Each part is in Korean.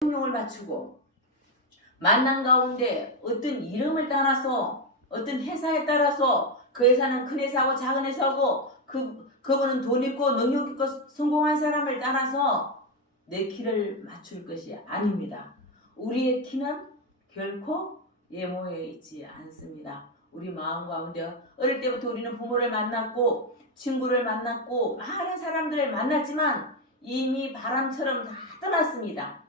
성령을 맞추고 만난 가운데 어떤 이름을 따라서 어떤 회사에 따라서 그 회사는 큰 회사고 작은 회사고 그분은 돈 있고 능력 있고 성공한 사람을 따라서 내 키를 맞출 것이 아닙니다. 우리의 키는 결코 예모에 있지 않습니다. 우리 마음 가운데 어릴 때부터 우리는 부모를 만났고 친구를 만났고 많은 사람들을 만났지만 이미 바람처럼 다 떠났습니다.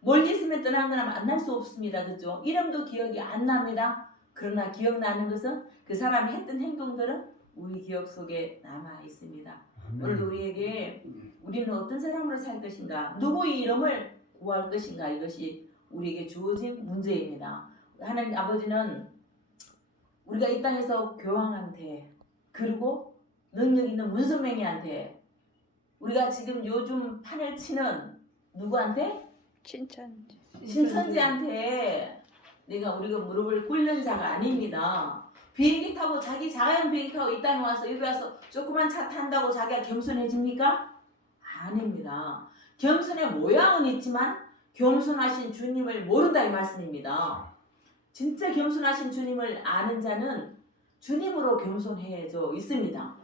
멀리 있으면 떠난 거나 만날 수 없습니다. 그죠? 이름도 기억이 안 납니다. 그러나 기억나는 것은 그 사람이 했던 행동들은 우리 기억 속에 남아 있습니다. 오늘도 우리에게 우리는 어떤 사람으로 살 것인가, 누구의 이름을 구할 것인가, 이것이 우리에게 주어진 문제입니다. 하나님 아버지는 우리가 이 땅에서 교황한테, 그리고 능력 있는 문선명이한테, 우리가 지금 요즘 판을 치는 누구한테? 신천지한테 우리가 무릎을 꿇는 자가 아닙니다. 비행기 타고 자기 자가용 비행기 타고 이 땅에 와서 여기 와서 조그만 차 탄다고 자기가 겸손해집니까? 아닙니다. 겸손의 모양은 있지만 겸손하신 주님을 모른다 이 말씀입니다. 진짜 겸손하신 주님을 아는 자는 주님으로 겸손해져 있습니다.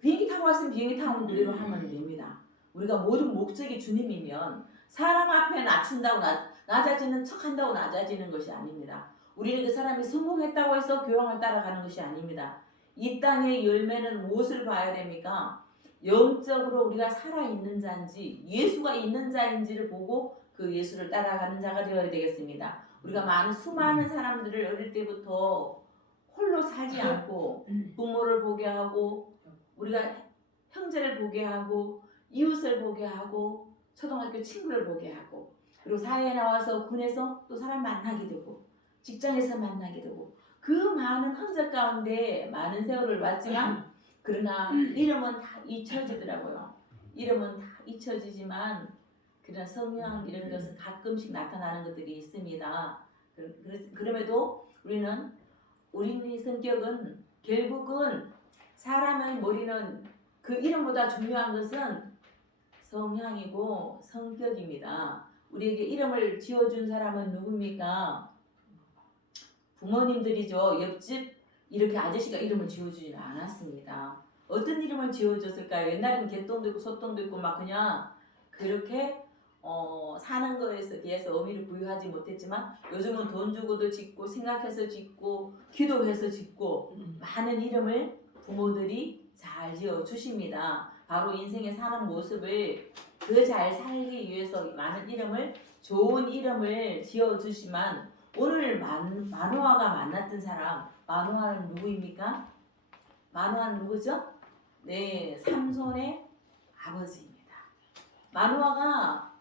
비행기 타고 왔으면 비행기 타는 그대로 하면 됩니다. 우리가 모든 목적이 주님이면 사람 앞에 낮춘다고 낮아지는 척한다고 낮아지는 것이 아닙니다. 우리는 그 사람이 성공했다고 해서 교황을 따라가는 것이 아닙니다. 이 땅의 열매는 무엇을 봐야 됩니까? 영적으로 우리가 살아있는 자인지 예수가 있는 자인지를 보고 그 예수를 따라가는 자가 되어야 되겠습니다. 우리가 수많은 사람들을 어릴 때부터 홀로 살지 않고 부모를 보게 하고 우리가 형제를 보게 하고 이웃을 보게 하고 초등학교 친구를 보게 하고 그리고 사회에 나와서 군에서 또 사람 만나게 되고 직장에서 만나게 되고 그 많은 흔적 가운데 많은 세월을 왔지만 그러나 이름은 다 잊혀지더라고요. 이름은 다 잊혀지지만 그러나 성령 이런 것은 가끔씩 나타나는 것들이 있습니다. 그럼에도 우리의 성격은 결국은 사람의 머리는 그 이름보다 중요한 것은 성향이고 성격입니다. 우리에게 이름을 지어준 사람은 누굽니까? 부모님들이죠. 옆집 이렇게 아저씨가 이름을 지어주지 않았습니다. 어떤 이름을 지어줬을까요? 옛날에는 개똥도 있고 소똥도 있고 막 그냥 그렇게 사는 거에서 비해서 의미를 부여하지 못했지만 요즘은 돈 주고도 짓고 생각해서 짓고 기도해서 짓고 많은 이름을 부모들이 잘 지어주십니다. 바로 인생에 사는 모습을 더 잘 살기 위해서 많은 이름을 좋은 이름을 지어주시만 오늘 마노아가 만났던 사람 마노아는 누구입니까? 마노아는 누구죠? 네, 삼손의 아버지입니다. 마노아가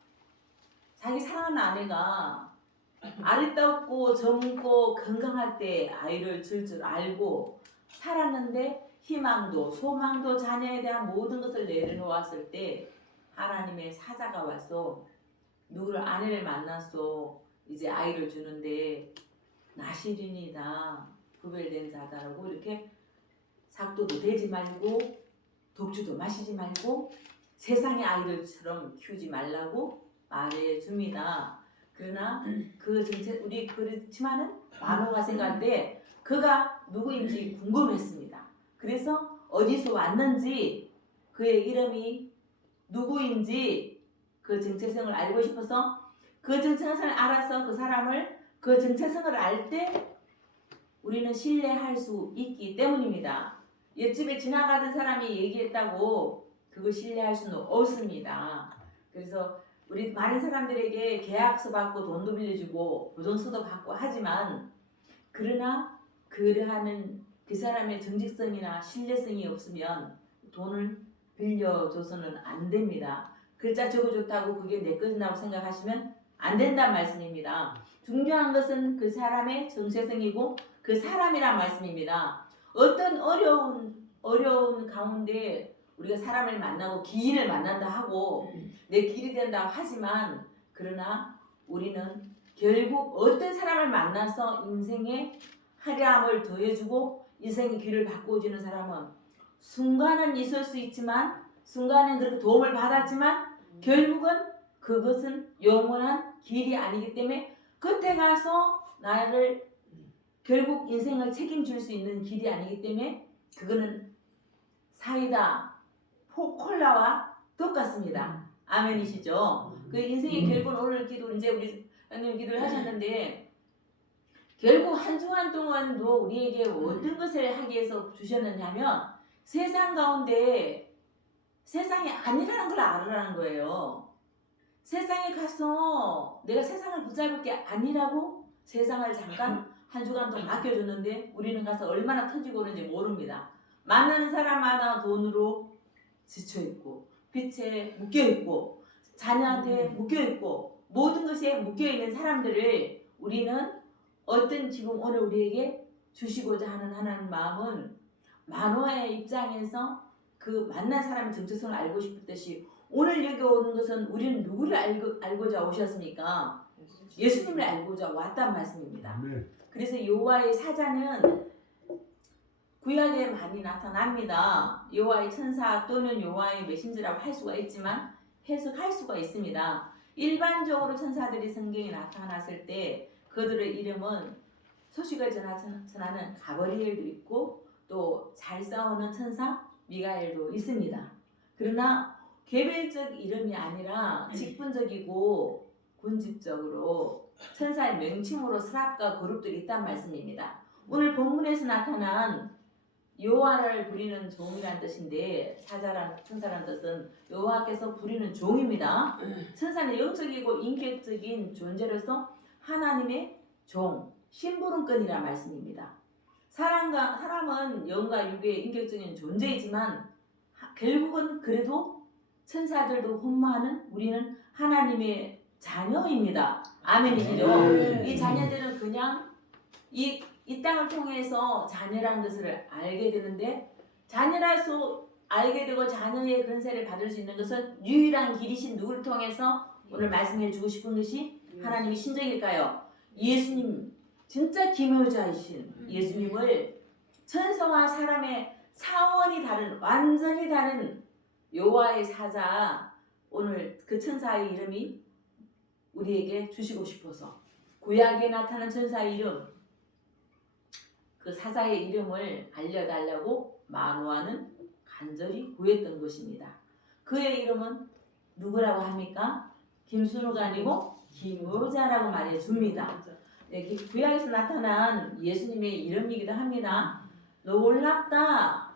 자기 사랑하는 아내가 아름답고 젊고 건강할 때 아이를 줄 줄 알고 살았는데 희망도 소망도 자녀에 대한 모든 것을 내려놓았을 때 하나님의 사자가 와서 아내를 만났어 이제 아이를 주는데 나실인이다 구별된 자다라고 이렇게 삭도도 되지 말고 독주도 마시지 말고 세상의 아이들처럼 키우지 말라고 말해 줍니다. 그러나 그 정체 그렇지만은 마노아가 생각할 때 그가 누구인지 궁금했습니다. 그래서 어디서 왔는지 그의 이름이 누구인지 그 정체성을 알고 싶어서 그 정체성을 알아서 그 정체성을 알 때 우리는 신뢰할 수 있기 때문입니다. 옆집에 지나가던 사람이 얘기했다고 그걸 신뢰할 수는 없습니다. 그래서 우리 많은 사람들에게 계약서 받고 돈도 빌려주고 보증서도 받고 하지만 그러나 그러하는 그 사람의 정직성이나 신뢰성이 없으면 돈을 빌려줘서는 안 됩니다. 글자 적어줬다고 그게 내 것이라고 생각하시면 안 된다는 말씀입니다. 중요한 것은 그 사람의 정체성이고 그 사람이란 말씀입니다. 어떤 어려운 가운데 우리가 사람을 만나고 기인을 만난다 하고 내 길이 된다고 하지만 그러나 우리는 결국 어떤 사람을 만나서 인생의 화려함을 더해주고 인생의 길을 바꿔주는 사람은 순간은 있을 수 있지만 순간은 그렇게 도움을 받았지만 결국은 그것은 영원한 길이 아니기 때문에 끝에 가서 나를 결국 인생을 책임질 수 있는 길이 아니기 때문에 그거는 사이다, 콜라와 똑같습니다. 아멘이시죠? 그 인생의 결국은 오늘 기도 이제 우리 형님 기도를 하셨는데 결국 한 주간 동안도 우리에게 어떤 것을 하기 위해서 주셨느냐면 세상 가운데 세상이 아니라는 걸 알으라는 거예요. 세상에 가서 내가 세상을 붙잡을 게 아니라고 세상을 잠깐 한 주간 동안 맡겨줬는데 우리는 가서 얼마나 터지고 오는지 모릅니다. 만나는 사람마다 돈으로 지쳐있고 빚에 묶여있고 자녀한테 묶여있고 모든 것에 묶여있는 사람들을 우리는 어떤 지금 오늘 우리에게 주시고자 하는 하나님 마음은 만화의 입장에서 그 만난 사람의 정체성을 알고 싶듯이 오늘 여기 오는 것은 우리는 누구를 알고자 오셨습니까? 예수님을 알고자 왔단 말씀입니다. 그래서 여호와의 사자는 구약에 많이 나타납니다. 여호와의 천사 또는 여호와의 메신저라고 할 수가 있지만 해석할 수가 있습니다. 일반적으로 천사들이 성경에 나타났을 때 그들의 이름은 소식을 전하는 가브리엘도 있고 또 잘 싸우는 천사 미가엘도 있습니다. 그러나 개별적 이름이 아니라 직분적이고 군집적으로 천사의 명칭으로 스랍과 그룹들이 있단 말씀입니다. 오늘 본문에서 나타난 여호와를 부리는 종이란 뜻인데 사자란 천사란 뜻은 여호와께서 부리는 종입니다. 천사는 영적이고 인격적인 존재로서 하나님의 종, 심부름꾼이란 말씀입니다. 사람은 영과 육의 인격적인 존재이지만 결국은 그래도 천사들도 혼마하는 우리는 하나님의 자녀입니다. 아멘이시죠? 이 자녀들은 그냥 이 땅을 통해서 자녀라는 것을 알게 되는데 자녀라서 알게 되고 자녀의 근세를 받을 수 있는 것은 유일한 길이신 누구를 통해서 오늘 말씀해 주고 싶은 것이 하나님의 신정일까요? 예수님, 진짜 기묘자이신 예수님을 천사와 사람의 차원이 다른 완전히 다른 여호와의 사자 오늘 그 천사의 이름이 우리에게 주시고 싶어서 구약에 나타난 천사의 이름 그 사자의 이름을 알려달라고 마노아는 간절히 구했던 것입니다. 그의 이름은 누구라고 합니까? 김순우가 아니고 기묘자라고 말해줍니다. 구약에서 나타난 예수님의 이름이기도 합니다. 놀랍다,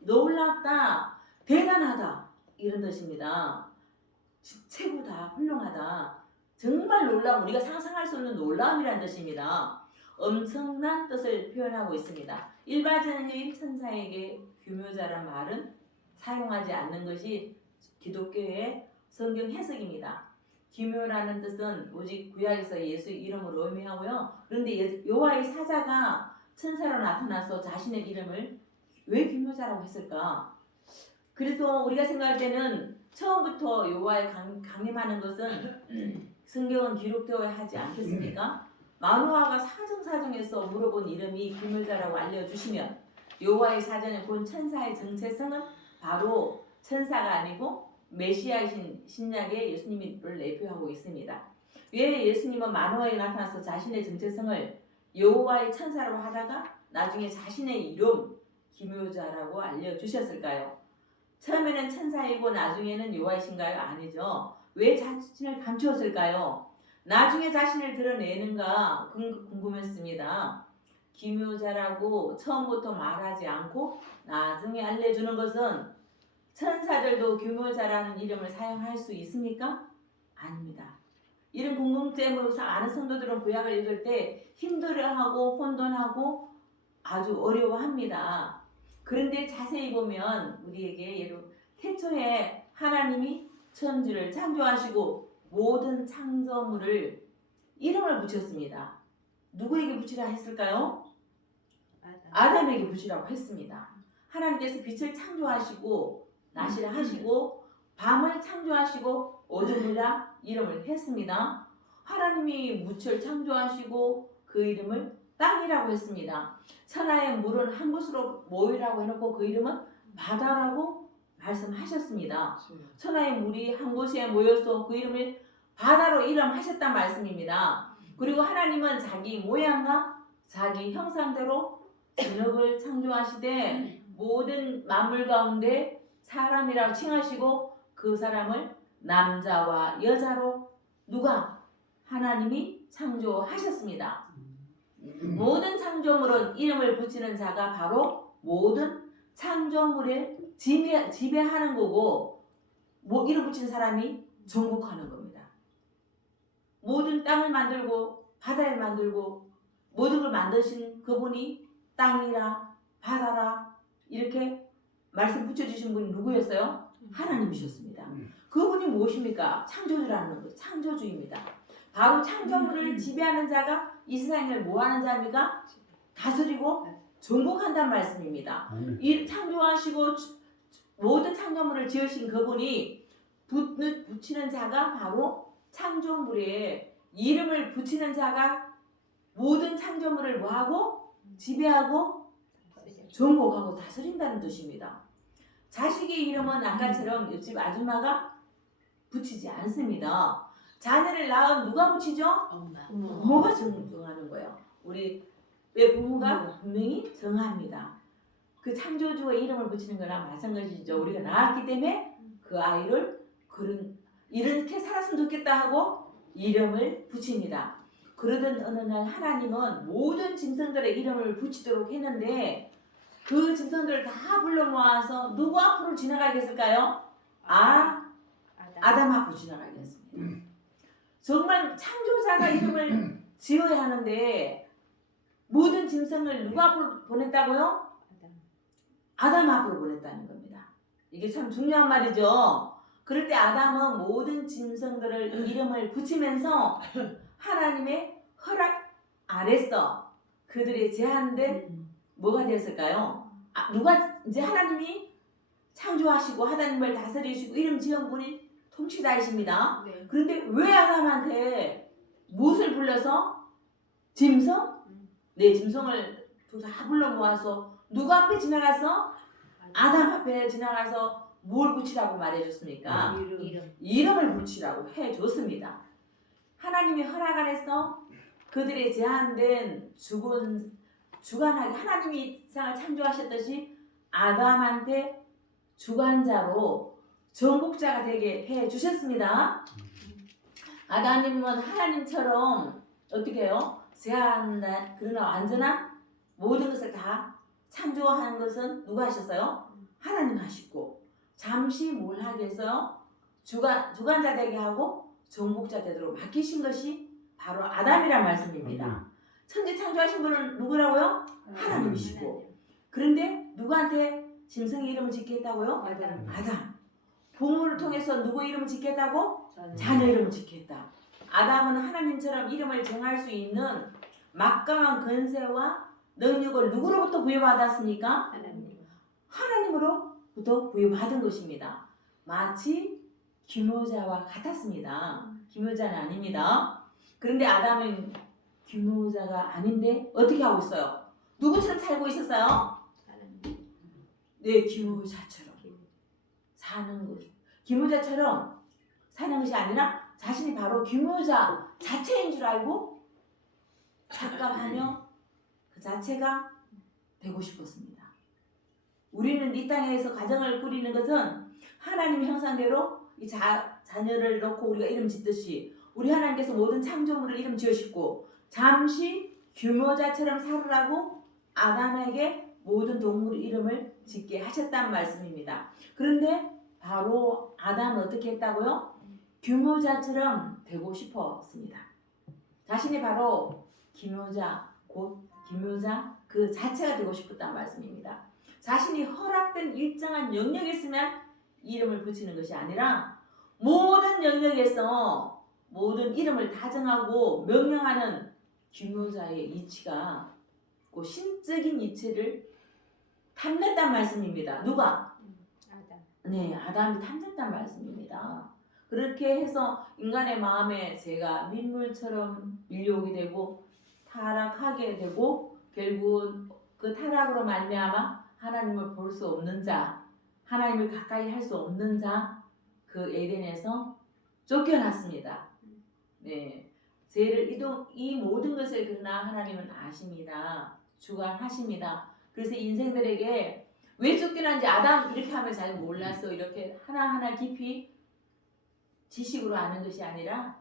놀랍다, 대단하다 이런 뜻입니다. 최고다, 훌륭하다, 정말 놀라움, 우리가 상상할 수 없는 놀라움이라는 뜻입니다. 엄청난 뜻을 표현하고 있습니다. 일반적인 천사에게 규묘자란 말은 사용하지 않는 것이 기독교의 성경 해석입니다. 규묘라는 뜻은 오직 구약에서 예수 이름으로 의미하고요. 그런데 여호와의 사자가 천사로 나타나서 자신의 이름을 왜 규묘자라고 했을까? 그래서 우리가 생각할 때는 처음부터 여호와의 강림하는 것은 성경은 기록되어야 하지 않겠습니까? 마노아가 사정사정해서 물어본 이름이 규묘자라고 알려주시면 여호와의 사자는 본 천사의 정체성은 바로 천사가 아니고 메시아이신 신약의 예수님을 내표하고 있습니다. 왜 예수님은 마노아에 나타나서 자신의 정체성을 여호와의 천사라고 하다가 나중에 자신의 이름 기묘자라고 알려주셨을까요? 처음에는 천사이고 나중에는 여호와이신가요? 아니죠. 왜 자신을 감추었을까요? 나중에 자신을 드러내는가 궁금했습니다. 기묘자라고 처음부터 말하지 않고 나중에 알려주는 것은 천사들도 규묘자라는 이름을 사용할 수 있습니까? 아닙니다. 이런 궁금증을 아는 성도들은 구약을 읽을 때 힘들어하고 혼돈하고 아주 어려워합니다. 그런데 자세히 보면 우리에게 태초에 하나님이 천지를 창조하시고 모든 창조물을 이름을 붙였습니다. 누구에게 붙이라 했을까요? 아담에게 붙이라고 했습니다. 하나님께서 빛을 창조하시고 낮이라 하시고 밤을 창조하시고 어둠이라 이름을 했습니다. 하나님이 무철 창조하시고 그 이름을 땅이라고 했습니다. 천하의 물은 한 곳으로 모이라고 해놓고 그 이름은 바다라고 말씀하셨습니다. 천하의 물이 한 곳에 모여서 그 이름을 바다로 이름하셨단 말씀입니다. 그리고 하나님은 자기 모양과 자기 형상대로 진흙을 창조하시되 모든 만물 가운데 사람이라고 칭하시고 그 사람을 남자와 여자로 누가? 하나님이 창조하셨습니다. 모든 창조물은 이름을 붙이는 자가 바로 모든 창조물을 지배하는 거고, 이름 붙이는 사람이 정복하는 겁니다. 모든 땅을 만들고 바다를 만들고 모든 걸 만드신 그분이 땅이라 바다라 이렇게 말씀 붙여주신 분이 누구였어요? 하나님이셨습니다. 그분이 무엇입니까? 창조주라는 거예요. 창조주입니다. 바로 창조물을 지배하는 자가 이 세상을 뭐하는 자입니까? 다스리고 정복한다는 말씀입니다. 이 창조하시고 모든 창조물을 지으신 그분이 붙이는 자가 바로 창조물에 이름을 붙이는 자가 모든 창조물을 뭐하고? 지배하고 정복하고 다스린다는 뜻입니다. 자식의 이름은 아까처럼 옆집 아줌마가 붙이지 않습니다. 자녀를 낳은 누가 붙이죠? 부모가 정하는 거예요. 우리 부모가 분명히 정합니다. 그 창조주의 이름을 붙이는 거랑 마찬가지죠. 우리가 낳았기 때문에 그 아이를 이렇게 살았으면 좋겠다 하고 이름을 붙입니다. 그러던 어느 날 하나님은 모든 짐승들의 이름을 붙이도록 했는데 그 짐승들을 다 불러 모아서 누구 앞으로 지나가겠을까요? 아담 앞으로 지나가겠습니다. 정말 창조자가 이름을 지어야 하는데 모든 짐승을 누구 앞으로 보냈다고요? 아담 앞으로 보냈다는 겁니다. 이게 참 중요한 말이죠. 그럴 때 아담은 모든 짐승들을 이름을 붙이면서 하나님의 허락 아래서 그들의 제한된 뭐가 되었을까요? 누가 이제 하나님이 창조하시고 하나님을 다스리시고 이름 지은 분이 통치자이십니다. 네. 그런데 왜 아담한테 무엇을 불러서? 짐승? 네, 짐승을 다 불러 모아서 누구 앞에 지나가서? 아담 앞에 지나가서 뭘 붙이라고 말해줬습니까? 이름을 붙이라고 해줬습니다. 하나님이 허락 안에서 그들의 제한된 주관하게 하나님이 세상을 창조하셨듯이 아담한테 주관자로 정복자가 되게 해주셨습니다. 아담님은 하나님처럼 어떻게 해요? 제한된 그러나 완전한 모든 것을 다 창조하는 것은 누가 하셨어요? 하나님 하시고 잠시 뭘 하게 해서 주관자 되게 하고 정복자 되도록 맡기신 것이 바로 아담이란 말씀입니다. 천지 창조하신 분은 누구라고요? 하나님이시고 그런데 누구한테 짐승의 이름을 짓게 했다고요? 아담. 부모를 통해서 누구 이름을 짓게 했다고? 자녀 이름을 짓게 했다. 아담은 하나님처럼 이름을 정할 수 있는 막강한 권세와 능력을 누구로부터 부여받았습니까? 하나님으로부터 부여받은 것입니다. 마치 기묘자와 같았습니다. 기묘자는 아닙니다. 그런데 아담은 기묘자가 아닌데 어떻게 하고 있어요? 누구처럼 살고 있었어요? 네, 기묘자처럼 사는 것. 기묘자처럼 사는 것이 아니라 자신이 바로 기묘자 자체인 줄 알고 착각하며 그 자체가 되고 싶었습니다. 우리는 이 땅에서 가정을 꾸리는 것은 하나님의 형상대로 이 자녀를 놓고 우리가 이름 짓듯이 우리 하나님께서 모든 창조물을 이름 지으시고 잠시 규모자처럼 살으라고 아담에게 모든 동물 이름을 짓게 하셨다는 말씀입니다. 그런데 바로 아담은 어떻게 했다고요? 규모자처럼 되고 싶었습니다. 자신이 바로 기묘자, 곧 기묘자 그 자체가 되고 싶었다는 말씀입니다. 자신이 허락된 일정한 영역에 있으면 이름을 붙이는 것이 아니라 모든 영역에서 모든 이름을 다정하고 명령하는 기묘자의 이치가 그 신적인 이치를 탐냈단 말씀입니다. 누가? 네, 아담이 탐냈단 말씀입니다. 그렇게 해서 인간의 마음에 죄가 민물처럼 밀려오게 되고 타락하게 되고 결국은 그 타락으로 말미암아 하나님을 볼 수 없는 자, 하나님을 가까이 할 수 없는 자, 그 에덴에서 쫓겨났습니다. 네, 이 모든 것을 그러나 하나님은 아십니다. 주관하십니다. 그래서 인생들에게 왜 쫓겨난지 아담 이렇게 하면 잘 몰랐어. 이렇게 하나하나 깊이 지식으로 아는 것이 아니라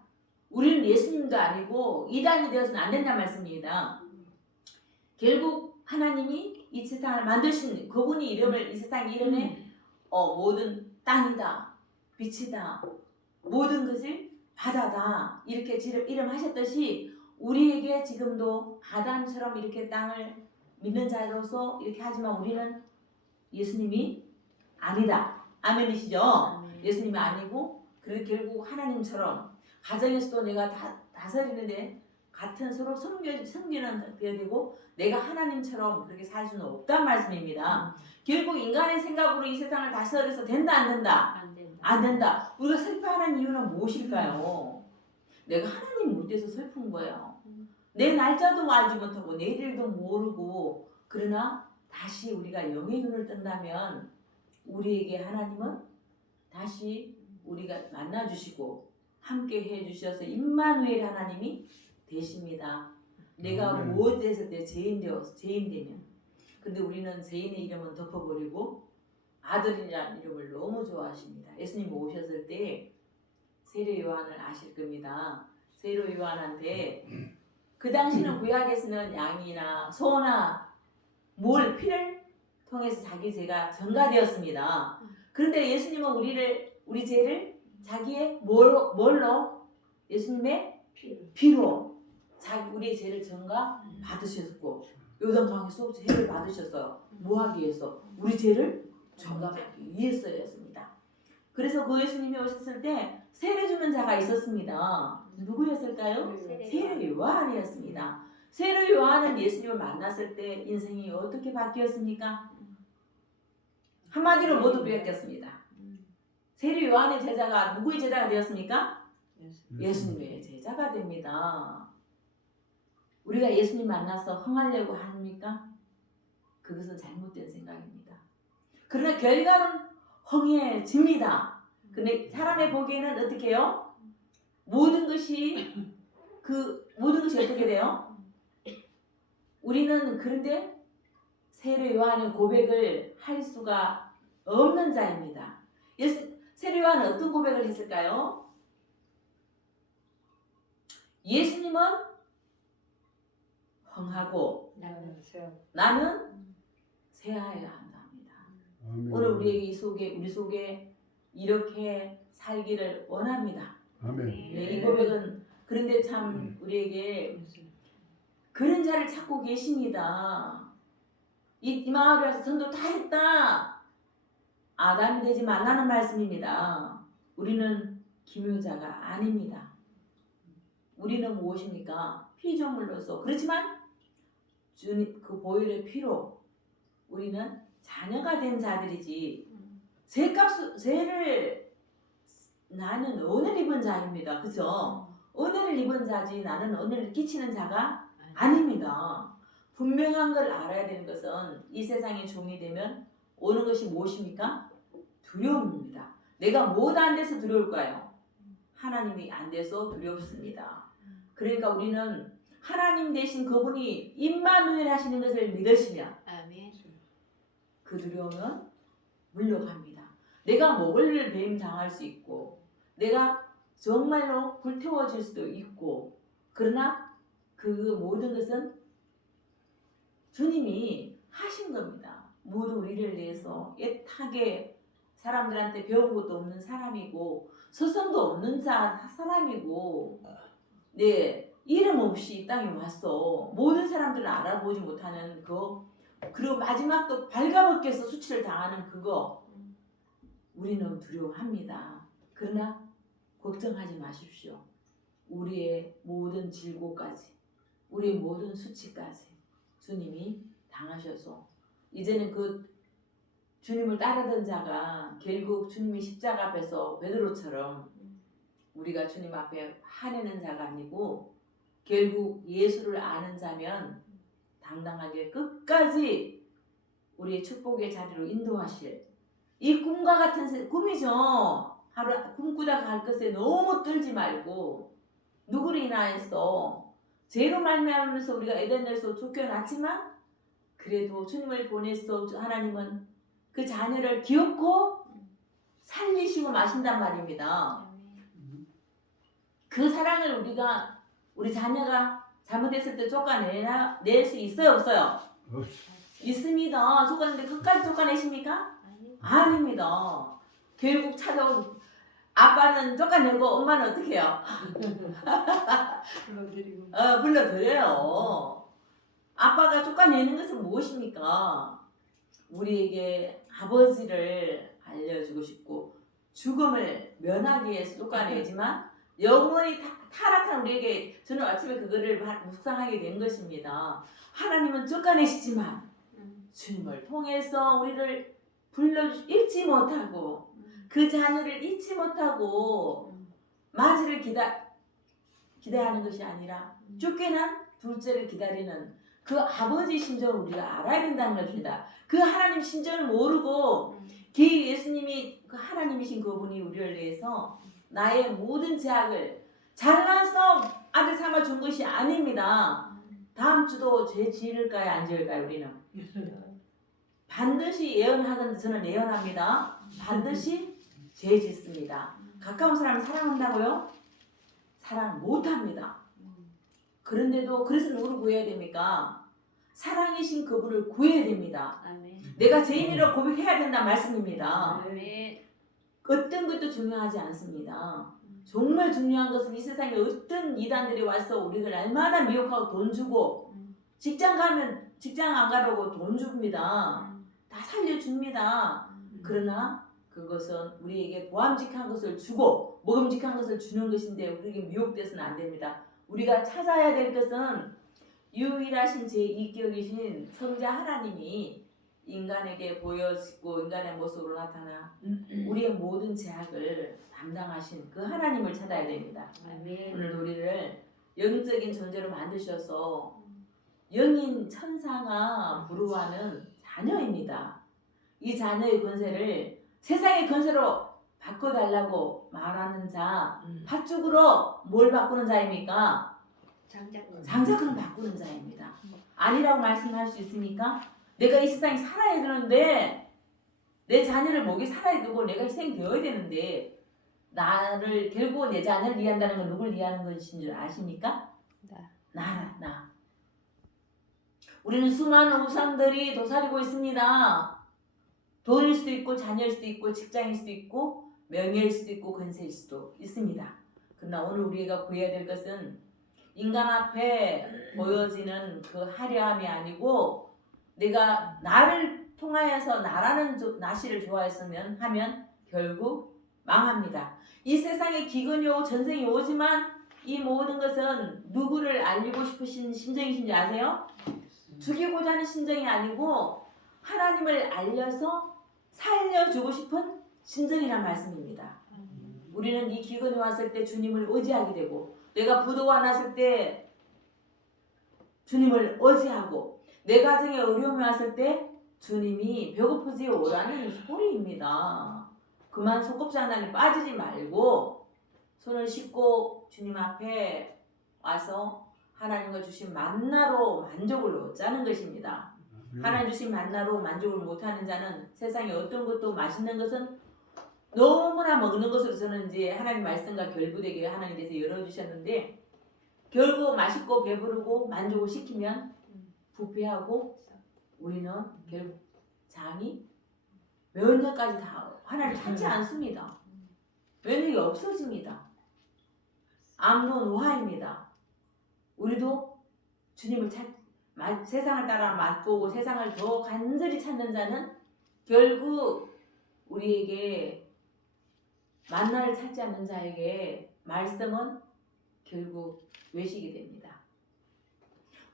우리는 예수님도 아니고 이단이 되어서는 안 된다는 말씀입니다. 결국 하나님이 이 세상을 만드신 그분이 이 세상 이름에 모든 땅이다, 빛이다, 모든 것을 바다다 이렇게 이름하셨듯이 우리에게 지금도 아담처럼 이렇게 땅을 믿는 자로서 이렇게 하지만 우리는 예수님이 아니다. 아멘이시죠? 아멘. 예수님이 아니고 그래서 결국 하나님처럼 가정에서도 내가 다스리는데 같은 서로 섬기는 되어야 되고 내가 하나님처럼 그렇게 살 수는 없단 말씀입니다. 결국 인간의 생각으로 이 세상을 다스려서 된다 안 된다? 안 된다. 안 된다. 우리가 슬퍼하는 이유는 무엇일까요? 내가 하나님 못 돼서 슬픈 거예요. 내 날짜도 알지 못하고 내일도 모르고 그러나 다시 우리가 영의 눈을 뜬다면 우리에게 하나님은 다시 우리가 만나주시고 함께 해주셔서 임마누엘 하나님이 되십니다. 내가 무엇에서 내 죄인 되면 근데 우리는 죄인의 이름은 덮어버리고 아들이라는 이름을 너무 좋아하십니다. 예수님 오셨을 때 세례 요한을 아실 겁니다. 세례 요한한테 그 당시는 구약에서는 양이나 소나 피를 통해서 자기 죄가 전가되었습니다. 그런데 예수님은 우리 죄를 자기의 뭘로? 예수님의 피로 우리의 죄를 전가 받으셨고 요단강에서 죄를 받으셨어요. 뭐 하기 위해서? 우리 죄를 전가받기 위해서였습니다. 그래서 그 예수님이 오셨을 때 세례 주는 자가 있었습니다. 누구였을까요? 세례 요한이었습니다. 세례 요한은 예수님을 만났을 때 인생이 어떻게 바뀌었습니까? 한마디로 모두 바뀌었습니다. 세례 요한의 제자가 누구의 제자가 되었습니까? 예수님의 제자가 됩니다. 우리가 예수님 만나서 흥하려고 합니까? 그것은 잘못된 생각입니다. 그러나 결과는 흥해집니다. 근데 사람의 보기에는 어떻게 해요? 모든 것이 어떻게 돼요? 우리는 그런데 세례 요한의 고백을 할 수가 없는 자입니다. 세례 요한은 어떤 고백을 했을까요? 예수님은 흥하고 나는 세하여야 한답니다. 오늘 우리 속에 이렇게 살기를 원합니다. 아멘. 네, 이 고백은 그런데 참 우리에게 그런 자를 찾고 계십니다. 이 마을에 와서 전도 다 했다. 아담이 되지 말라는 말씀입니다. 우리는 기묘자가 아닙니다. 우리는 무엇입니까? 피조물로서 그렇지만 주님 그 보혈의 피로 우리는 자녀가 된 자들이지 죄를 나는 은혜를 입은 자입니다. 그죠? 은혜를 입은 자지 나는 은혜를 끼치는 자가 아닙니다. 분명한 걸 알아야 되는 것은 이 세상의 종이 되면 오는 것이 무엇입니까? 두려움입니다. 내가 뭐가 안 돼서 두려울까요? 하나님이 안 돼서 두렵습니다. 그러니까 우리는 하나님 대신 그분이 임마누엘 하시는 것을 믿으시면 그 두려움은 물러갑니다. 내가 목을 뱀 당할 수 있고 내가 정말로 불태워질 수도 있고 그러나 그 모든 것은 주님이 하신 겁니다. 모두 우리를 위해서 애타게 사람들한테 배운 것도 없는 사람이고 서성도 없는 사람이고 네 이름 없이 이 땅에 왔어. 모든 사람들은 알아보지 못하는 그리고 마지막도 발가벗겨서 수치를 당하는 그거 우리는 두려워합니다. 그러나 걱정하지 마십시오. 우리의 모든 질고까지 우리의 모든 수치까지 주님이 당하셔서 이제는 그 주님을 따르던 자가 결국 주님이 십자가 앞에서 베드로처럼 우리가 주님 앞에 화내는 자가 아니고 결국 예수를 아는 자면 당당하게 끝까지 우리의 축복의 자리로 인도하실 이 꿈과 같은 꿈이죠. 하루 꿈꾸다 갈 것에 너무 떨지 말고 누구를 인하여서 죄로 말미암으면서 우리가 에덴에서 쫓겨났지만 그래도 주님을 보내서 하나님은 그 자녀를 기어코 살리시고 마신단 말입니다. 그 사랑을 우리 자녀가 잘못했을 때 쫓아낼 수 있어요, 없어요? 있습니다. 쫓아내는데 끝까지 쫓아내십니까? 아닙니다. 결국 찾아온 아빠는 쫓아내고 엄마는 어떻게 해요? 불러드리고. 불러드려요. 아빠가 쫓아내는 것은 무엇입니까? 우리에게 아버지를 알려주고 싶고 죽음을 면하기 위해서 쫓아내지만 영원히 타락한 우리에게 저는 아침에 그거를 묵상하게 된 것입니다. 하나님은 쫓아내시지만 주님을 통해서 우리를 잊지 못하고 그 자녀를 잊지 못하고 맞이를 기대하는 것이 아니라 쫓겨난 둘째를 기다리는 그 아버지 심정을 우리가 알아야 된다는 것입니다. 그 하나님 심정을 모르고 예수님이 그 하나님이신 그분이 우리를 위해서 나의 모든 죄악을 잘라서 아들 삼아 준 것이 아닙니다. 다음 주도 죄 지을까요 안 지을까요 우리는? 반드시 예언하건 저는 예언합니다. 반드시 죄 짓습니다. 가까운 사람을 사랑한다고요? 사랑 못합니다. 그런데도 그래서 누구를 구해야 됩니까? 사랑이신 그분을 구해야 됩니다. 아멘. 내가 죄인이라고 고백해야 된다는 말씀입니다. 아멘. 어떤 것도 중요하지 않습니다. 정말 중요한 것은 이 세상에 어떤 이단들이 와서 우리를 날마다 미혹하고 돈 주고 직장 가면 직장 안 가라고 돈 줍니다. 다 살려줍니다. 그러나 그것은 우리에게 보암직한 것을 주고 먹음직한 것을 주는 것인데 우리에게 미혹돼서는 안 됩니다. 우리가 찾아야 될 것은 유일하신 제2격이신 성자 하나님이 인간에게 보여지고 인간의 모습으로 나타나 우리의 모든 죄악을 담당하신 그 하나님을 찾아야 됩니다. 아멘. 오늘 우리를 영적인 존재로 만드셔서 영인 천상아 부르하는 자녀입니다. 이 자녀의 권세를 세상의 권세로 바꿔달라고 말하는 자, 팥죽으로 뭘 바꾸는 자입니까? 장자권을 바꾸는 자입니다. 아니라고 말씀할 수 있습니까? 내가 이 세상에 살아야 되는데 내 자녀를 목에 살아야 되고 내가 희생되어야 되는데 나를 결국 내 자녀를 이해한다는 건 누굴 이해하는 것인 줄 아십니까? 나. 우리는 수많은 우상들이 도사리고 있습니다. 돈일 수도 있고 자녀일 수도 있고 직장일 수도 있고 명예일 수도 있고 권세일 수도 있습니다. 그러나 오늘 우리가 구해야 될 것은 인간 앞에 보여지는 그 화려함이 아니고 내가 나를 통하여서 나라는 나시를 좋아했으면 하면 결국 망합니다. 이 세상에 기근이 오고 전쟁이 오지만 이 모든 것은 누구를 알리고 싶으신 심정이신지 아세요? 죽이고자 하는 심정이 아니고 하나님을 알려서 살려주고 싶은 심정이란 말씀입니다. 우리는 이 기근이 왔을 때 주님을 의지하게 되고 내가 부도가 났을 때 주님을 의지하고 내 가정에 어려움이 왔을 때 주님이 배고프지 오라는 소리입니다. 그만 소꿉장난에 빠지지 말고 손을 씻고 주님 앞에 와서 하나님과 주신 만나로 만족을 얻자는 것입니다. 하나님 주신 만나로 만족을 못하는 자는 세상에 어떤 것도 맛있는 것은 너무나 먹는 것으로 저는 이제 하나님 말씀과 결부되게 하나님께서 열어주셨는데 결국 맛있고 배부르고 만족을 시키면 부패하고 우리는 결국 장이 면역까지 다 하나님 찾지 않습니다. 면역이 없어집니다. 암도 노화입니다. 우리도 주님을 세상을 따라 맛보고 세상을 더 간절히 찾는 자는 결국 우리에게 만나를 찾지 않는 자에게 말씀은 결국 외식이 됩니다.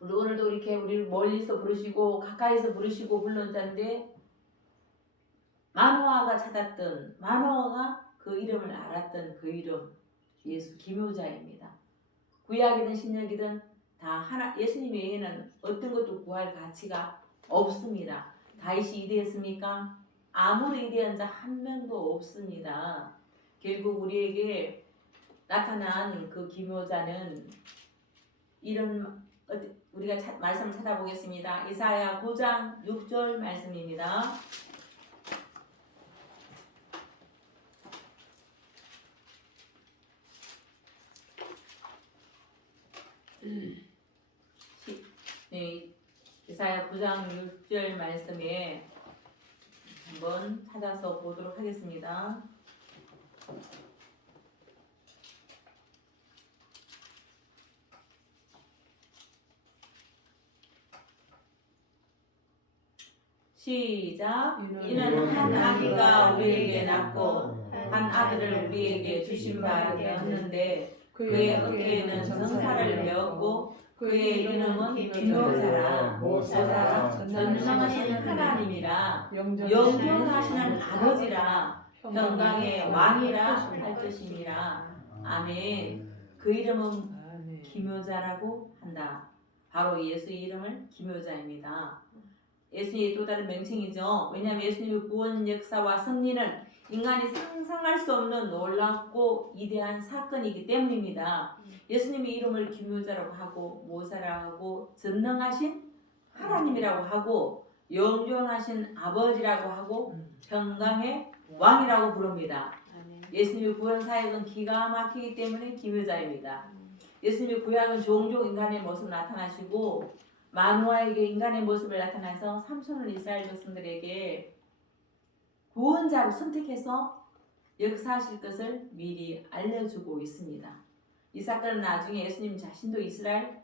오늘도 이렇게 우리를 멀리서 부르시고 가까이서 부르시고 불렀는데 만화가 찾았던 만화가 그 이름을 알았던 그 이름 예수 기묘자입니다. 구약이든 신약이든 다 예수님 외에는 어떤 것도 구할 가치가 없습니다. 다윗이 위대했습니까? 아무리 위대한 자 한 명도 없습니다. 결국 우리에게 나타난 그 기묘자는 이런 우리가 말씀을 찾아보겠습니다. 이사야 9장 6절 말씀입니다. 네, 이사야 9장 6절 말씀에 한번 찾아서 보도록 하겠습니다. 시작. 이는 한 아기가 우리에게 낳고 한 아들을 우리에게 주신 바 되었는데 그의 어깨에는 전사를 메었고 그의 이름은 기묘자라 모사라 전능하신 하나님이라 영존하시는 아버지라 평강의 왕이라 할 것이니라. 아멘. 그 이름은 기묘자라고 한다. 바로 예수의 이름을 기묘자입니다. 예수님의 또 다른 명칭이죠. 왜냐하면 예수님의 구원 역사와 승리는 인간이 상상할 수 없는 놀랍고 위대한 사건이기 때문입니다. 예수님의 이름을 기묘자라고 하고 모사라고 하고 전능하신 하나님이라고 하고 영존하신 아버지라고 하고 평강의 왕이라고 부릅니다. 예수님의 구원 사역은 기가 막히기 때문에 기묘자입니다. 예수님의 구약은 종종 인간의 모습 나타나시고 마노아에게 인간의 모습을 나타나서 삼손을 이스라엘 백성들에게 구원자로 선택해서 역사하실 것을 미리 알려주고 있습니다. 이 사건은 나중에 예수님 자신도 이스라엘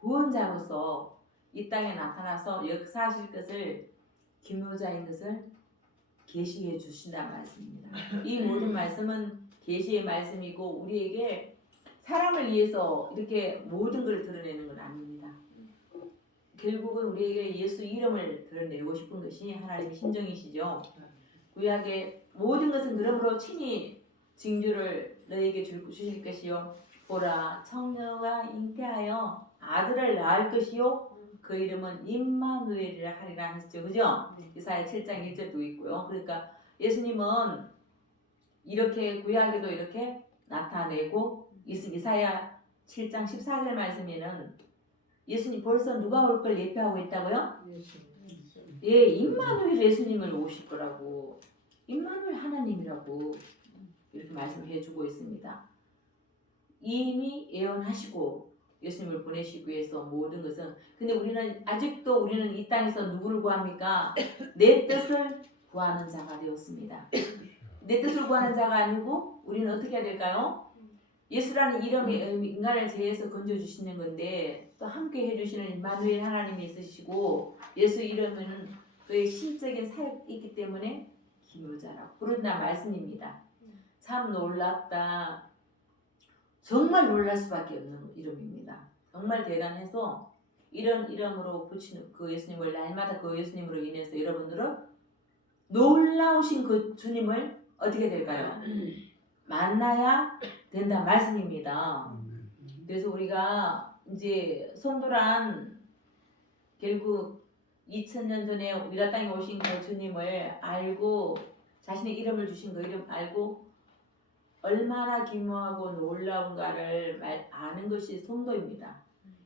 구원자로서 이 땅에 나타나서 역사하실 것을 기묘자인 것을 계시해 주신다는 말씀입니다. 이 모든 말씀은 계시의 말씀이고 우리에게 사람을 위해서 이렇게 모든 걸 드러내는 건 아닙니다. 결국은 우리에게 예수 이름을 드러내고 싶은 것이 하나님의 심정이시죠. 구약의 모든 것은 그러므로 친히 징조를 너에게 주실 것이요 보라 청녀가 잉태하여 아들을 낳을 것이요 그 이름은 임마누엘이라 하리라 하시죠. 그죠? 이사야 7장 1절도 있고요. 그러니까 예수님은 이렇게 구약에도 이렇게 나타내고 이사야 7장 14절 말씀에는 예수님 벌써 누가 올 걸 예표하고 있다고요? 예, 임마누엘 예수님을 오실 거라고. 임마누엘 하나님이라고 이렇게 말씀해 주고 있습니다. 이미 예언하시고 예수님을 보내시기 위해서 모든 것은 근데 우리는 아직도 우리는 이 땅에서 누구를 구합니까? 내 뜻을 구하는 자가 되었습니다. 내 뜻을 구하는 자가 아니고 우리는 어떻게 해야 될까요? 예수라는 이름의 의미, 인간을 죄에서 건져주시는 건데 또 함께 해주시는 임마누엘 하나님이 있으시고 예수 이름은 그의 신적인 사역이 있기 때문에 기묘자라고 부른다 말씀입니다. 참 놀랍다. 정말 놀랄 수밖에 없는 이름입니다. 정말 대단해서 이런 이름으로 붙이는 그 예수님을 날마다 그 예수님으로 인해서 여러분들은 놀라우신 그 주님을 어떻게 될까요? 만나야 된다 말씀입니다. 그래서 우리가 이제 성도란 결국 2000년 전에 우리가 땅에 오신 그 주님을 알고 자신의 이름을 주신 그 이름 알고 얼마나 기묘하고 놀라운가를 아는 것이 성도입니다.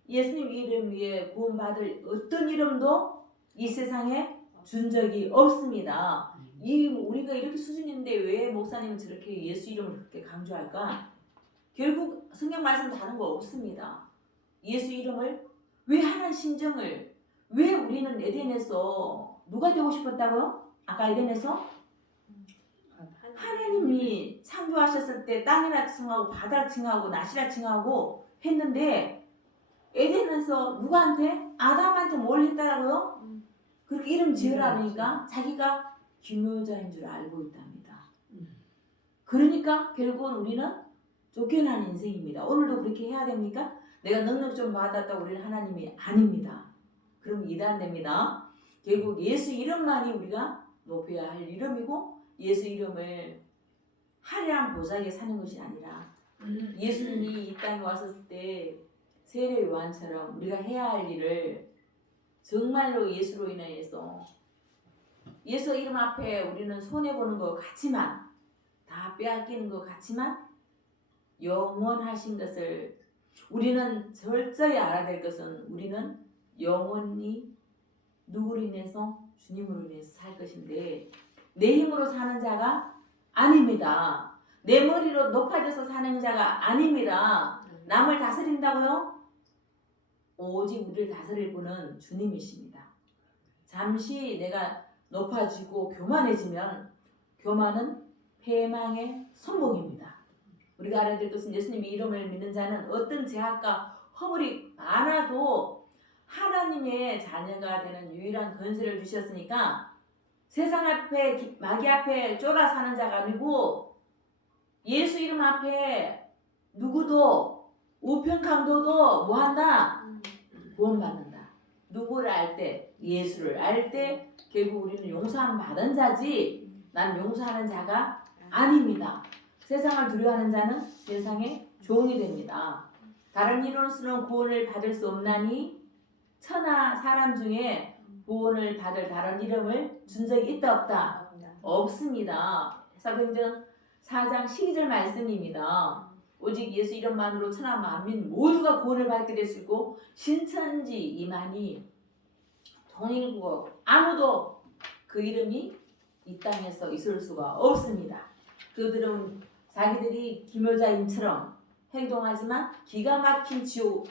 예수님 이름 위에 구원받을 어떤 이름도 이 세상에 준 적이 없습니다. 우리가 이렇게 수준인데 왜 목사님은 저렇게 예수 이름을 그렇게 강조할까? 결국 성경 말씀 다른 거 없습니다. 예수 이름을 왜 하나님 심정을 왜 우리는 에덴에서 누가 되고 싶었다고요? 아까 에덴에서 하나님이 창조하셨을 때 땅이라 칭하고 바다라 칭하고 낮이라 칭하고 했는데 에덴에서 누구한테? 아담한테 뭘 했다라고요? 그렇게 이름 지으라 그러니까 자기가 기묘자인 줄 알고 있답니다. 그러니까 결국은 우리는 쫓겨난 인생입니다. 오늘도 그렇게 해야 됩니까? 내가 능력 좀 받았다고 우리는 하나님이 아닙니다. 그럼 이단됩니다. 결국 예수 이름만이 우리가 높여야 할 이름이고 예수 이름을 화려한 보자기에 사는 것이 아니라 예수님이 이 땅에 왔을 때 세례 요한처럼 우리가 해야 할 일을 정말로 예수로 인해서 예수 이름 앞에 우리는 손해보는 것 같지만 다 빼앗기는 것 같지만 영원하신 것을 우리는 철저히 알아야 될 것은 우리는 영원히 누구로 인해서 주님으로 인해서 살 것인데 내 힘으로 사는 자가 아닙니다. 내 머리로 높아져서 사는 자가 아닙니다. 남을 다스린다고요? 오직 우리를 다스릴 분은 주님이십니다. 잠시 내가 높아지고 교만해지면 교만은 패망의 선봉입니다. 우리가 알아야 될 것은 예수님의 이름을 믿는 자는 어떤 제약과 허물이 많아도 하나님의 자녀가 되는 유일한 권세를 주셨으니까 세상 앞에 마귀 앞에 쫄아 사는 자가 아니고 예수 이름 앞에 누구도 우편 강도도 뭐한다? 구원받는다. 누구를 알 때? 예수를 알 때 결국 우리는 용서함 받은 자지 난 용서하는 자가 아닙니다. 세상을 두려워하는 자는 세상의 종이 됩니다. 다른 이로서는 구원을 받을 수 없나니 천하 사람 중에 구원을 받을 다른 이름을 준 적이 있다 없다? 없습니다. 사도행전 4장 12절 말씀입니다. 오직 예수 이름만으로 천하 만민 모두가 구원을 받게 될 수 있고 신천지 이만희 동일국 아무도 그 이름이 이 땅에서 있을 수가 없습니다. 그들은 자기들이 기묘자인처럼 행동하지만 기가 막힌 지옥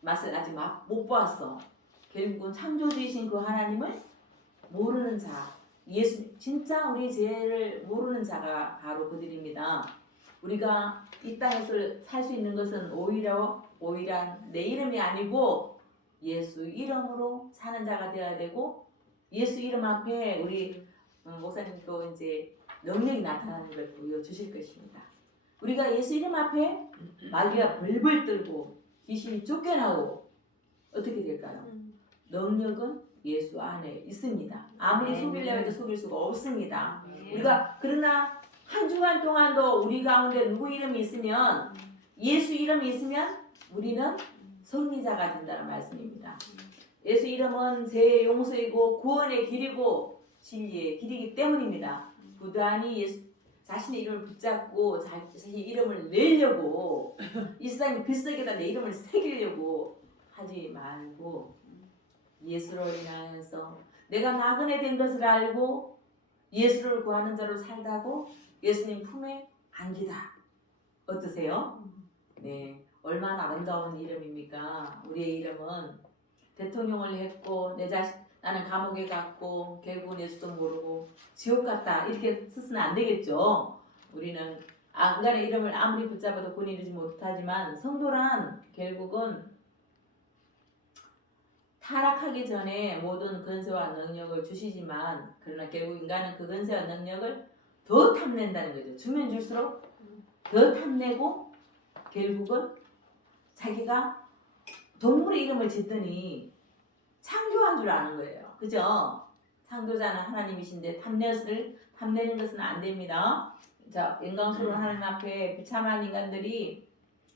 맛을 아직 못 보았어. 결국은 창조주이신 그 하나님을 모르는 자, 예수 진짜 우리 죄를 모르는 자가 바로 그들입니다. 우리가 이 땅에서 살 수 있는 것은 오히려 내 이름이 아니고 예수 이름으로 사는 자가 되어야 되고 예수 이름 앞에 우리 목사님도 이제 능력이 나타나는 걸 보여주실 것입니다. 우리가 예수 이름 앞에 마귀가 벌벌 떨고 귀신이 쫓겨나고 어떻게 될까요? 능력은 예수 안에 있습니다. 아무리 속이려고 해도 속일 수가 없습니다. 우리가 그러나 한 주간 동안도 우리 가운데 누구 이름이 있으면 예수 이름이 있으면 우리는 승리자가 된다는 말씀입니다. 예수 이름은 죄의 용서이고 구원의 길이고 진리의 길이기 때문입니다. 부단히 예수 자신의 이름을 붙잡고 자신의 이름을 내려고 이 세상의 빗속에다 내 이름을 새기려고 하지 말고 예수를 인하여서 내가 나그네 된 것을 알고 예수를 구하는 자로 살다고 예수님 품에 안기다. 어떠세요? 네, 얼마나 아름다운 이름입니까? 우리의 이름은 대통령을 했고 나는 감옥에 갔고 결국은 예수도 모르고 지옥 갔다 이렇게 쓰서는 안 되겠죠. 우리는 인간의 이름을 아무리 붙잡아도 본인이지 못하지만 성도란 결국은 타락하기 전에 모든 권세와 능력을 주시지만 그러나 결국 인간은 그 권세와 능력을 더 탐낸다는 거죠. 주면 줄수록 더 탐내고 결국은 자기가 동물의 이름을 짓더니 창조한 줄 아는 거예요. 그죠? 창조자는 하나님이신데 탐내는 것은 안 됩니다. 자, 영광스러운 하나님 앞에 비참한 인간들이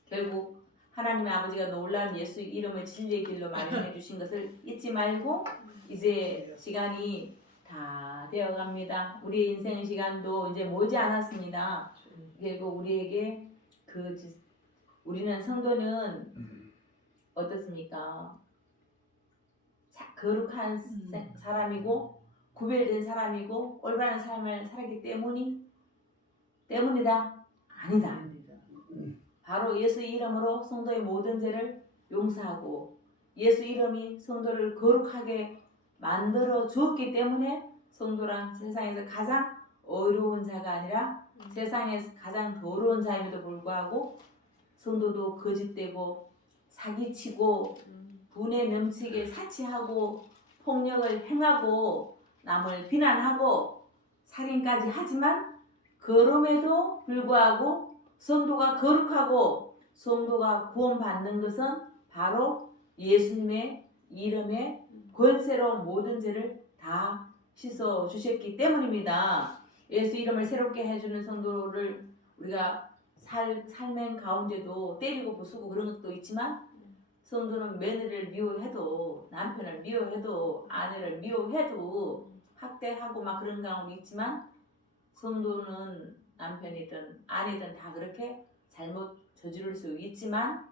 결국 하나님의 아버지가 놀라운 예수 이름의 진리의 길로 마련해 주신 것을 잊지 말고 이제 시간이 다 되어갑니다. 우리의 인생 시간도 이제 모지 않았습니다. 결국 우리에게 우리는 성도는 어떻습니까? 거룩한 사람이고 구별된 사람이고 올바른 삶을 살기 때문이다? 아니다. 바로 예수 이름으로 성도의 모든 죄를 용서하고 예수 이름이 성도를 거룩하게 만들어 주었기 때문에 성도란 세상에서 가장 어려운 자가 아니라 세상에서 가장 더러운 자임에도 불구하고 성도도 거짓되고 사기치고 분에 넘치게 사치하고 폭력을 행하고 남을 비난하고 살인까지 하지만 그럼에도 불구하고 성도가 거룩하고 성도가 구원받는 것은 바로 예수님의 이름의 권세로 모든 죄를 다 씻어 주셨기 때문입니다. 예수 이름을 새롭게 해주는 성도를 우리가 삶의 가운데도 때리고 부수고 그런 것도 있지만 성도는 며느리를 미워해도 남편을 미워해도 아내를 미워해도 학대하고 막 그런 경우도 있지만 성도는 남편이든 아내든 다 그렇게 저지를 수 있지만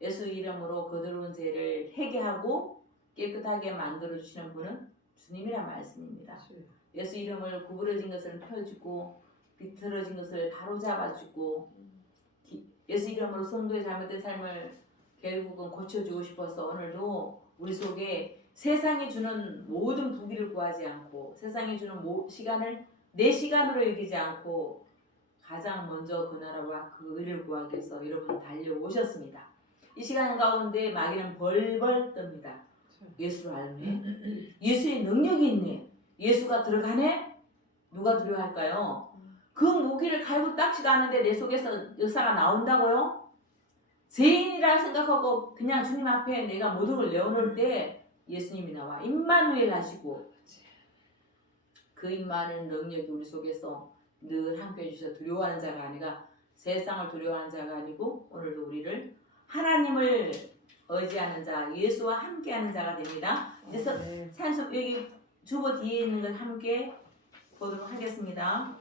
예수 이름으로 거두는 죄를 회개하고 깨끗하게 만들어 주시는 분은 주님이란 말씀입니다. 예수 이름을 구부러진 것을 펴주고 비틀어진 것을 바로잡아주고 예수 이름으로 성도의 잘못된 삶을 결국은 고쳐주고 싶어서 오늘도 우리 속에 세상이 주는 모든 부귀를 구하지 않고 세상이 주는 시간을 내 시간으로 여기지 않고 가장 먼저 그 나라와 그 의를 구하기 위해서 여러분 달려오셨습니다. 이 시간 가운데 마귀는 벌벌 떱니다. 예수를 알네? 예수의 능력이 있네? 예수가 들어가네? 누가 두려워할까요? 그 무기를 갈고 닦지도 않은데 내 속에서 역사가 나온다고요? 죄인이라 생각하고 그냥 주님 앞에 내가 모든 걸 내어놓을 때 예수님이 나와 임마누엘 하시고 그 임마누엘 능력이 우리 속에서 늘 함께 해주셔서 두려워하는 자가 아니라 세상을 두려워하는 자가 아니고 오늘도 우리를 하나님을 의지하는 자, 예수와 함께하는 자가 됩니다. 그래서 산수 여기 주보 뒤에 있는 걸 함께 보도록 하겠습니다.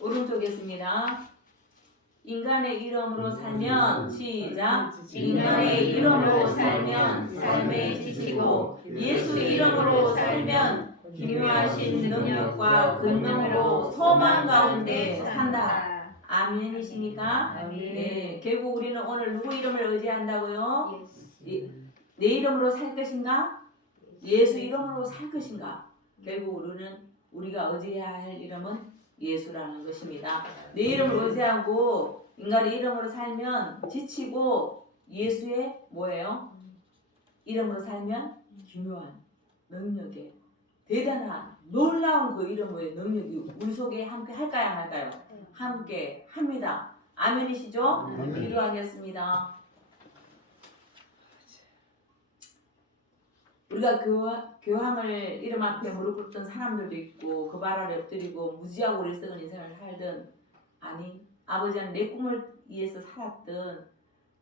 오른쪽에 있습니다. 인간의 이름으로 살면 시작. 인간의 이름으로 살면 삶에 지치고 예수의 이름으로 살면 기묘하신 능력과 근능으로 소망 가운데 산다. 아멘이십니까? 네. 결국 우리는 오늘 누구 이름을 의지한다고요? 내 이름으로 살 것인가? 예수 이름으로 살 것인가? 결국 우리가 의지해야 할 이름은 예수라는 것입니다. 내 이름을 의지하고 인간의 이름으로 살면 지치고 예수의 뭐예요? 이름으로 살면 기묘한 능력에 대단한 놀라운 그 이름의 능력이 우리 속에 함께 할까요? 안 할까요? 함께 합니다. 아멘이시죠? 기도하겠습니다. 우리가 교황을 이름 앞에 무릎 꿇던 사람들도 있고 그 발 아래 엎드리고 무지하고 오래 썩은 인생을 살든 아니 아버지는 내 꿈을 위해서 살았던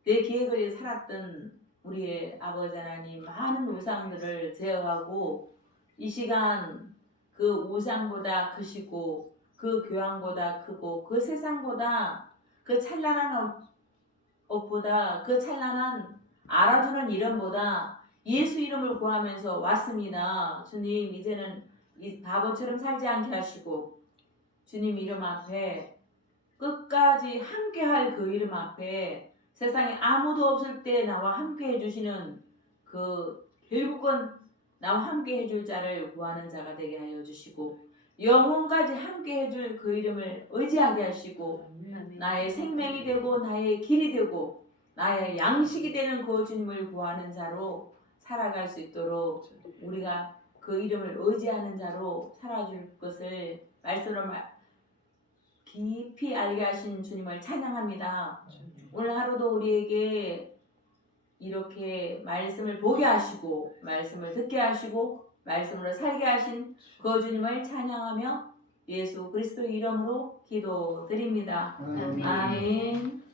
내 계획을 위해서 살았던 우리의 아버지 하나님 많은 우상들을 제어하고 이 시간 그 우상보다 크시고 그 교황보다 크고 그 세상보다 그 찬란한 옷보다 그 찬란한 알아주는 이름보다 예수 이름을 구하면서 왔습니다. 주님 이제는 이 바보처럼 살지 않게 하시고 주님 이름 앞에 끝까지 함께할 그 이름 앞에 세상에 아무도 없을 때 나와 함께 해주시는 그 결국은 나와 함께 해줄 자를 구하는 자가 되게 하여 주시고 영혼까지 함께 해줄 그 이름을 의지하게 하시고 나의 생명이 되고 나의 길이 되고 나의 양식이 되는 그 주님을 구하는 자로 살아갈 수 있도록 우리가 그 이름을 의지하는 자로 살아줄 것을 말씀으로 깊이 알게 하신 주님을 찬양합니다. 오늘 하루도 우리에게 이렇게 말씀을 보게 하시고 말씀을 듣게 하시고 말씀으로 살게 하신 그 주님을 찬양하며 예수 그리스도의 이름으로 기도드립니다. 아멘.